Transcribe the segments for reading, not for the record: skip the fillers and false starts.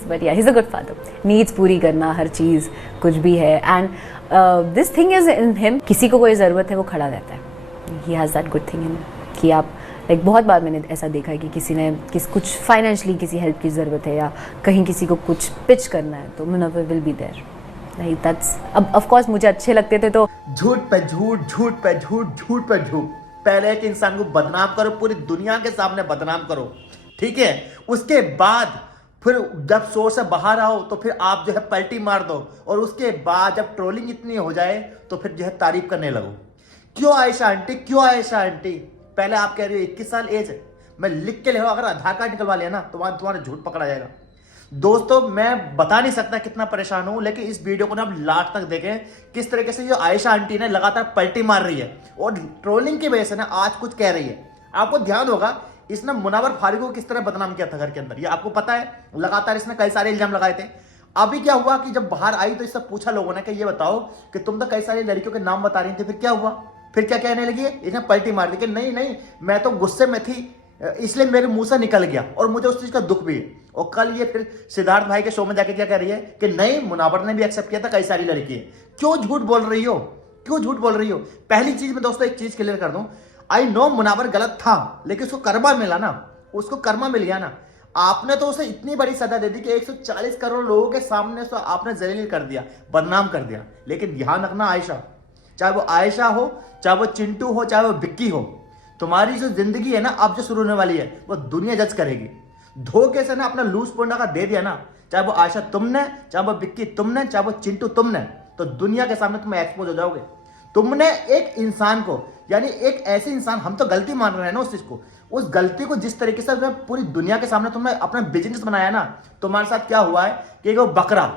But या he is a good father, needs पूरी करना, हर चीज़ कुछ भी है। And this thing is in him, किसी को कोई ज़रूरत है वो खड़ा रहता है। He has that good thing in कि आप लाइक बहुत बार मैंने ऐसा देखा है कि किसी ने कुछ फाइनेंशियली किसी हेल्प की ज़रूरत है या कहीं किसी को कुछ पिच करना है तो Munawar will be there. Like that's, अब ऑफ कोर्स मुझे अच्छे लगते थे तो झूठ पे झूठ, झूठ पे झूठ, झूठ पे झूठ। पहले एक इंसान को बदनाम करो, पूरी दुनिया के सामने बदनाम करो, ठीक है। उसके बाद फिर जब शो से बाहर आओ तो फिर आप जो है पलटी मार दो, और उसके बाद जब ट्रोलिंग इतनी हो जाए तो फिर जो है तारीफ करने लगो। क्यों आयशा आंटी, क्यों आयशा आंटी? पहले आप कह रही हो 21 साल एज है, मैं लिख के ले अगर आधार कार्ड निकलवा लिया ना तो वहां तुम्हारा झूठ पकड़ा जाएगा। दोस्तों मैं बता नहीं सकता कितना परेशान हूं, लेकिन इस वीडियो को ना आप लास्ट तक देखें किस तरीके से ये आयशा आंटी ने लगातार पलटी मार रही है और ट्रोलिंग की वजह से ना आज कुछ कह रही है। आपको ध्यान होगा इसने मुनव्वर फारूक को किस तरह बदनाम किया था घर के अंदर, ये आपको पता है। लगातार इसने कई सारे इल्जाम लगाए थे। अभी क्या हुआ कि जब बाहर आई तो इससे पूछा लोगों ने कि ये बताओ कि तुम तो कई सारी लड़कियों के नाम बता रही थी, फिर क्या हुआ, फिर क्या कहने लगी? इसने पलटी मार दी कि नहीं नहीं मैं तो गुस्से में थी इसलिए मेरे मुंह से निकल गया और मुझे उस चीज का दुख भी है। और कल ये फिर सिद्धार्थ भाई के शो में जाके क्या कह रही है कि नहीं मुनव्वर ने भी एक्सेप्ट किया था, कई सारी लड़की है। क्यों झूठ बोल रही हो, क्यों झूठ बोल रही हो? पहली चीज में दोस्तों एक चीज क्लियर कर दूं, आई नो मुनव्वर गलत था लेकिन उसको कर्मा मिला ना, उसको कर्मा मिल गया ना। आपने तो उसे इतनी बड़ी सजा दे दी कि 140 करोड़ लोगों के सामने उसको आपने जलील कर दिया, बदनाम कर दिया। लेकिन ध्यान रखना आयशा, चाहे वो आयशा हो, चाहे वो चिंटू हो, चाहे वो विक्की हो, तुम्हारी जो जिंदगी है ना अब जो शुरू होने वाली है वो दुनिया जज करेगी। धोखे से ना अपना लूज पोंडा का दे दिया ना, चाहे वो आयशा तुमने, चाहे वो विक्की तुमने, चाहे वो चिंटू तुमने, तो दुनिया के सामने तुम एक्सपोज हो जाओगे। तुमने एक इंसान को, यानी एक ऐसे इंसान, हम तो गलती मान रहे हैं ना उस चीज को, उस गलती को जिस तरीके से पूरी दुनिया के सामने तुमने अपना बिजनेस बनाया ना, तुम्हारे साथ क्या हुआ है कि वो बकरा,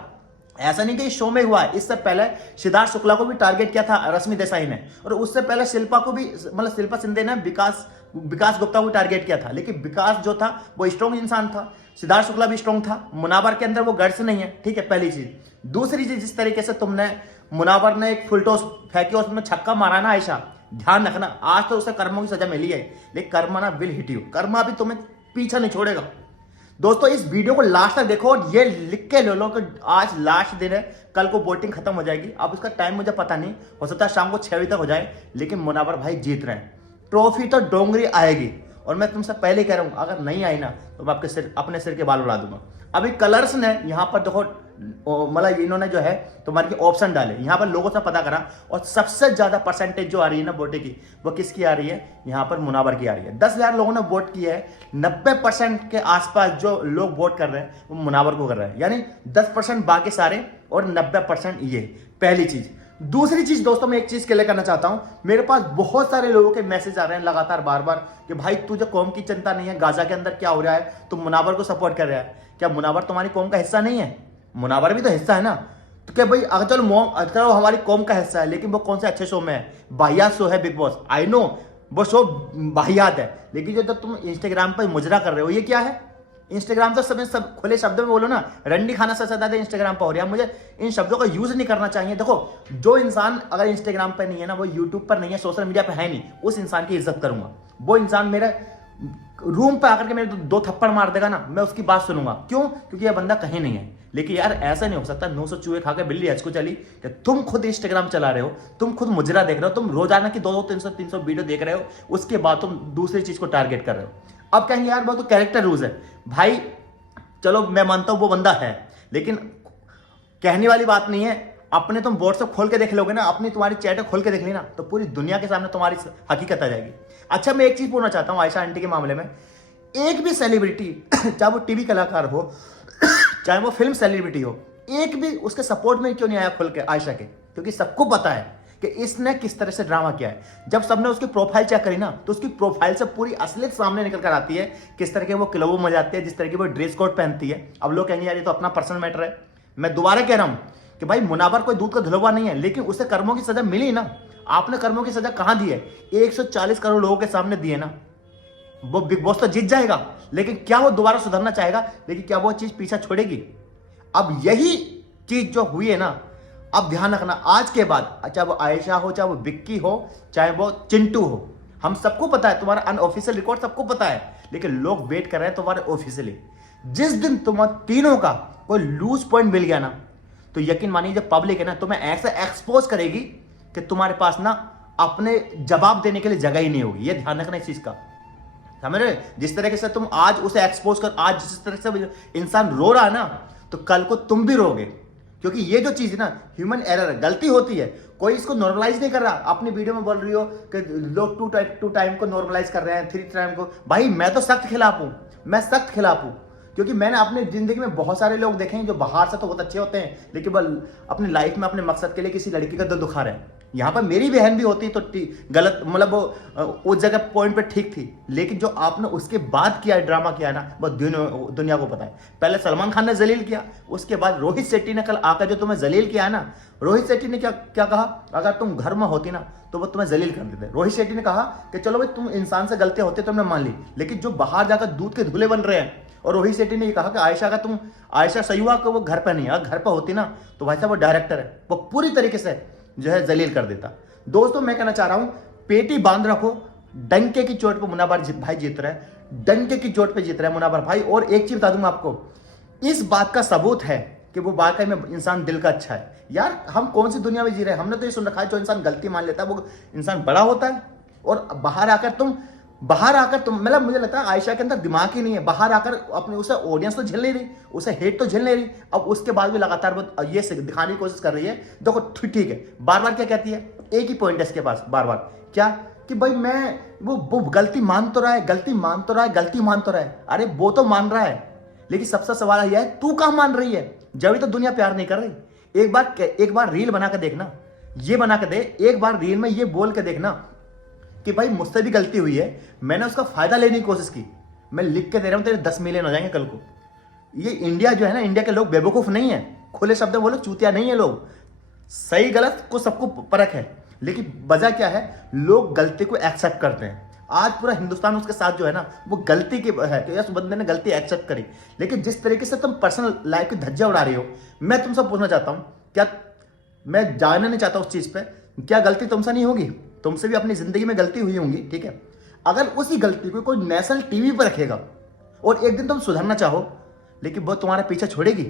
ऐसा नहीं कि इस शो में हुआ है, इससे पहले सिद्धार्थ शुक्ला को भी टारगेट किया था रश्मि देसाई ने, और उससे पहले शिल्पा को भी, मतलब शिल्पा शिंदे ने विकास गुप्ता को टारगेट किया था। लेकिन विकास जो था वो स्ट्रॉन्ग इंसान था, सिद्धार्थ शुक्ला भी स्ट्रॉन्ग था, मुनव्वर के अंदर वो गट्स नहीं है, ठीक है, पहली चीज। दूसरी चीज, जिस तरीके से तुमने, मुनव्वर ने एक फुल टॉस फेंकी और उसमें छक्का मारा ना आयशा, ध्यान रखना आज तो उसे कर्मों की सजा मिली है, लेकिन कर्मा ना विल हिट यू, कर्मा भी तुम्हें पीछा नहीं छोड़ेगा। दोस्तों इस वीडियो को लास्ट तक देखो और ये लिख के ले लो कि आज लास्ट दिन है, कल को वोटिंग खत्म हो जाएगी। अब उसका टाइम मुझे पता नहीं, हो सकता है शाम को 6 बजे तक हो जाए, लेकिन मुनव्वर भाई जीत रहे हैं। ट्रॉफी तो डोंगरी आएगी, और मैं तुमसे पहले कह रहा हूं अगर नहीं आई ना तो मैं अपने सिर के बाल उड़ा दूंगा। अभी कलर्स ने यहाँ पर देखो, मतलब इन्होंने जो है तुम्हारे ऑप्शन डाले, यहाँ पर लोगों से पता करा और सबसे ज्यादा परसेंटेज जो आ रही है ना वोटे की, वो किसकी आ रही है? यहाँ पर मुनव्वर की आ रही है। 10,000 लोगों ने वोट किया है, 90% के आसपास जो लोग वोट कर रहे हैं वो मुनव्वर को कर रहे हैं, यानी 10% बाकी सारे और 90% ये। पहली चीज। दूसरी चीज दोस्तों मैं एक चीज क्लियर करना चाहता हूं, मेरे पास बहुत सारे लोगों के मैसेज आ रहे हैं लगातार बार बार कि भाई तुझे कौम की चिंता नहीं है, गाजा के अंदर क्या हो रहा है, तुम मुनव्वर को सपोर्ट कर रहा है। क्या मुनव्वर तुम्हारी कौम का हिस्सा नहीं है? मुनव्वर भी तो हिस्सा है ना। तो क्या भाई अगर चलो हमारी कौम का हिस्सा है, लेकिन वो कौन से अच्छे शो में है? वाहियात शो है बिग बॉस, आई नो वो शो वाहियात है, लेकिन जो तुम इंस्टाग्राम पर मुजरा कर रहे हो ये क्या है? इंस्टाग्राम तो सब खुले शब्दों में बोलो ना, रंडी खाना से ज्यादा इंस्टाग्राम पर हो रहा है। मुझे इन शब्दों का यूज नहीं करना चाहिए। देखो जो इंसान अगर इंस्टाग्राम पर नहीं है ना, वो यूट्यूब पर नहीं है, सोशल मीडिया पर है नहीं, उस इंसान की इज्जत करूंगा। वो इंसान मेरे रूम पे आकर के मेरे 2 थप्पड़ मार देगा ना, मैं उसकी बात सुनूंगा। क्यों? क्योंकि यह बंदा कहीं नहीं है। लेकिन यार ऐसा नहीं हो सकता 900 चूहे खा के बिल्ली हज को चली, कि तुम खुद इंस्टाग्राम चला रहे हो, तुम खुद मुजरा देख रहे हो, तुम रोजाना की 200 300 वीडियो देख रहे हो, उसके बाद तुम दूसरी चीज को टारगेट कर रहे हो। अब कहेंगे यार वो तो कैरेक्टर रूज है। भाई चलो मैं मानता हूं वो बंदा है, लेकिन कहने वाली बात नहीं है। अपने तुम व्हाट्सएप खोल के देख लोगे ना, अपनी तुम्हारी चैट खोल के देख ली ना, तो पूरी दुनिया के सामने तुम्हारी हकीकत आ जाएगी। अच्छा मैं एक चीज पूछना चाहता हूं आयशा आंटी के मामले में, एक भी सेलिब्रिटी चाहे वो टीवी कलाकार हो चाहे वो फिल्म सेलिब्रिटी हो, एक भी उसके सपोर्ट में क्यों नहीं आया खुल के आयशा के? क्योंकि सबको पता है कि इसने किस तरह से ड्रामा किया है। जब सबने उसकी प्रोफाइल चेक करी ना, तो उसकी प्रोफाइल से पूरी असलियत सामने निकल कर आती है, किस तरह के वो क्लबों में जाती है, जिस तरह की वो ड्रेस कोड पहनती है। अब लोग कहेंगे यार ये तो अपना पर्सनल मैटर है। मैं दोबारा कह रहा हूं कि भाई मुनव्वर कोई दूध का धुलवा नहीं है, लेकिन उसे कर्मों की सजा मिली ना। आपने कर्मों की सजा कहां दी है? 140 करोड़ लोगों के सामने दी है ना। वो बिग बॉस तो जीत जाएगा, लेकिन क्या वो दोबारा सुधरना चाहेगा? लेकिन क्या वो चीज पीछा छोड़ेगी? अब यही चीज जो हुई है ना, अब ध्यान रखना आज के बाद, चाहे वो आयशा हो, चाहे वो विक्की हो, चाहे वो चिंटू हो, हम सबको पता है तुम्हारा अनऑफिशियल रिकॉर्ड सबको पता है, लेकिन लोग वेट कर रहे हैं तुम्हारे ऑफिशियली। जिस दिन तुम तीनों का कोई लूज पॉइंट मिल गया ना, तो यकीन मानिए जब पब्लिक है ना तुम्हें ऐसा एक्सपोज करेगी कि तुम्हारे पास ना अपने जवाब देने के लिए जगह ही नहीं होगी। ये ध्यान रखना इस चीज का, समझ रहे? जिस तरीके से तुम आज उसे एक्सपोज कर, आज जिस तरह से इंसान रो रहा है ना, तो कल को तुम भी रोगे। क्योंकि ये जो चीज है ना, ह्यूमन एरर है, गलती होती है, कोई इसको नॉर्मलाइज नहीं कर रहा। अपनी वीडियो में बोल रही हो कि लोग टू टाइम को नॉर्मलाइज कर रहे हैं, 3 टाइम को। भाई मैं तो सख्त खिलाफ हूं, मैं सख्त खिलाफ हूं। क्योंकि मैंने अपनी जिंदगी में बहुत सारे लोग देखे हैं जो बाहर से तो बहुत अच्छे होते हैं, लेकिन बस अपनी लाइफ में अपने मकसद के लिए किसी लड़की का दिल दुखा रहे हैं। यहाँ पर मेरी बहन भी होती तो गलत, मतलब वो उस जगह पॉइंट पे ठीक थी, लेकिन जो आपने उसके बाद किया ड्रामा किया ना, वो दुनिया को पता है। पहले सलमान खान ने जलील किया, उसके बाद रोहित शेट्टी ने कल आकर जो तुम्हें जलील किया ना, रोहित शेट्टी ने क्या क्या कहा, अगर तुम घर में होती ना तो वो तुम्हें जलील कर देते। रोहित शेट्टी ने कहा कि चलो भाई तुम इंसान से गलतियां होती तुमने मान ली, लेकिन जो बाहर जाकर दूध के धुले बन रहे हैं। और रोहित शेट्टी ने ये कहा कि आयशा सही हुआ कि वो घर पर नहीं है, घर पर होती ना तो भाई साहब वो डायरेक्टर है, वो पूरी तरीके से जो है जलील कर देता। दोस्तों मैं कहना चाह रहा हूं, पेटी बांध रखो, डंके की चोट पे मुनावर भाई जीत रहा है, डंके की चोट पे जीत रहा है मुनावर भाई। और एक चीज बता दूंगा आपको, इस बात का सबूत है कि वो वाकई में इंसान दिल का अच्छा है। यार हम कौन सी दुनिया में जी रहे हैं, हमने तो ये सुन रखा है जो इंसान गलती मान लेता है वो इंसान बड़ा होता है। और बाहर आकर तुम मतलब मुझे लगता है आयशा के अंदर दिमाग ही नहीं है। बाहर आकर अपने उसे ऑडियंस तो झेल नहीं रही, उसे हेट तो झेल नहीं रही, अब उसके बाद भी लगातार वो ये दिखाने की कोशिश कर रही है। देखो ठीक है, बार बार क्या कहती है, एक ही पॉइंट है इसके पास बार बार, क्या कि भाई मैं वो गलती मान तो रहा है, गलती मान तो रहा है। अरे वो तो मान रहा है, लेकिन सबसे सवाल यह है तू कहाँ मान रही है, जब भी तो दुनिया प्यार नहीं कर रही। एक बार रील बना के देखना, ये बना के दे, एक बार रील में ये बोल के देखना कि भाई मुझसे भी गलती हुई है, मैंने उसका फायदा लेने की कोशिश की, मैं लिख के दे रहा हूं तेरे 10 मिलियन हो जाएंगे कल को। ये इंडिया जो है ना, इंडिया के लोग बेवकूफ नहीं है, खुले शब्द में बोलो चूतिया नहीं है लोग। सही गलत को सबको परख है, लेकिन वजह क्या है, लोग गलती को एक्सेप्ट करते हैं। आज पूरा हिंदुस्तान उसके साथ जो है ना वो गलती की है कि उस बंदे ने गलती एक्सेप्ट करी। लेकिन जिस तरीके से तुम पर्सनल लाइफ की धज्जियां उड़ा रही हो, मैं तुमसे पूछना चाहता हूं, क्या मैं जानना नहीं चाहता उस चीज पे, क्या गलती तुमसे नहीं होगी? तुमसे भी अपनी जिंदगी में गलती हुई होंगी, ठीक है। अगर उसी गलती को कोई नेशनल टीवी पर रखेगा और एक दिन तुम सुधरना चाहो, लेकिन वो तुम्हारे पीछे छोड़ेगी?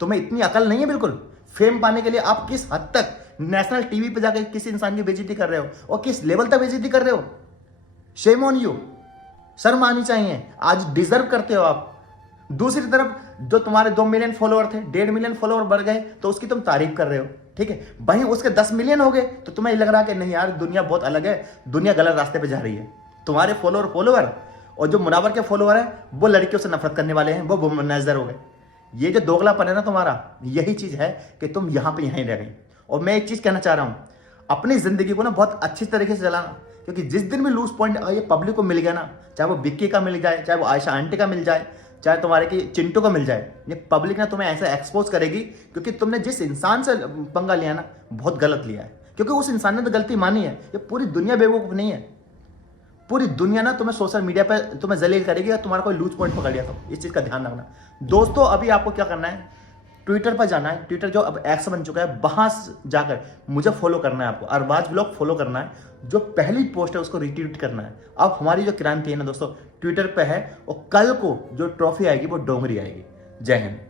तुम्हें इतनी अकल नहीं है बिल्कुल? फेम पाने के लिए आप किस हद तक नेशनल टीवी पे जाकर किसी इंसान की बेइज्जती कर रहे हो और किस लेवल तक बेइज्जती कर रहे हो? शेम ऑन यू, शर्म आनी चाहिए, आज डिजर्व करते हो आप। दूसरी तरफ जो तुम्हारे 2 मिलियन फॉलोअर थे, 1.5 मिलियन फॉलोअर बढ़ गए तो उसकी तुम तारीफ कर रहे हो, ठीक है। वहीं उसके 10 मिलियन हो गए तो तुम्हें लग रहा है कि नहीं यार दुनिया बहुत अलग है, दुनिया गलत रास्ते पे जा रही है। तुम्हारे फॉलोअर और जो मुनावर के फॉलोअर है वो लड़कियों से नफरत करने वाले हैं, वो वुमनाइजर हो गए। ये जो दोगलापन है ना तुम्हारा, यही चीज है कि तुम यहीं रह गई। और मैं एक चीज कहना चाह रहा हूं, अपनी जिंदगी को ना बहुत अच्छी तरीके से चलाना, क्योंकि जिस दिन भी लूज पॉइंट ये पब्लिक को मिल गया ना, चाहे वो विक्की का मिल जाए, चाहे वो आयशा आंटी का मिल जाए, चाहे तुम्हारे की चिंटू का मिल जाए, ये पब्लिक ना तुम्हें ऐसा एक्सपोज करेगी क्योंकि तुमने जिस इंसान से पंगा लिया ना बहुत गलत लिया है। क्योंकि उस इंसान ने तो गलती मानी है, ये पूरी दुनिया बेवकूफ नहीं है। पूरी दुनिया ना तुम्हें सोशल मीडिया पे तुम्हें जलील करेगी और तुम्हारा कोई लूज पॉइंट पकड़ लिया, तो इस चीज का ध्यान रखना। दोस्तों अभी आपको क्या करना है, ट्विटर पर जाना है, ट्विटर जो अब एक्स बन चुका है, वहां जाकर मुझे फॉलो करना है, आपको अरबाज व्लॉग फॉलो करना है, जो पहली पोस्ट है उसको रिट्वीट करना है। अब हमारी जो क्रांति है ना दोस्तों ट्विटर पे है, और कल को जो ट्रॉफी आएगी वो डोंगरी आएगी। जय हिंद।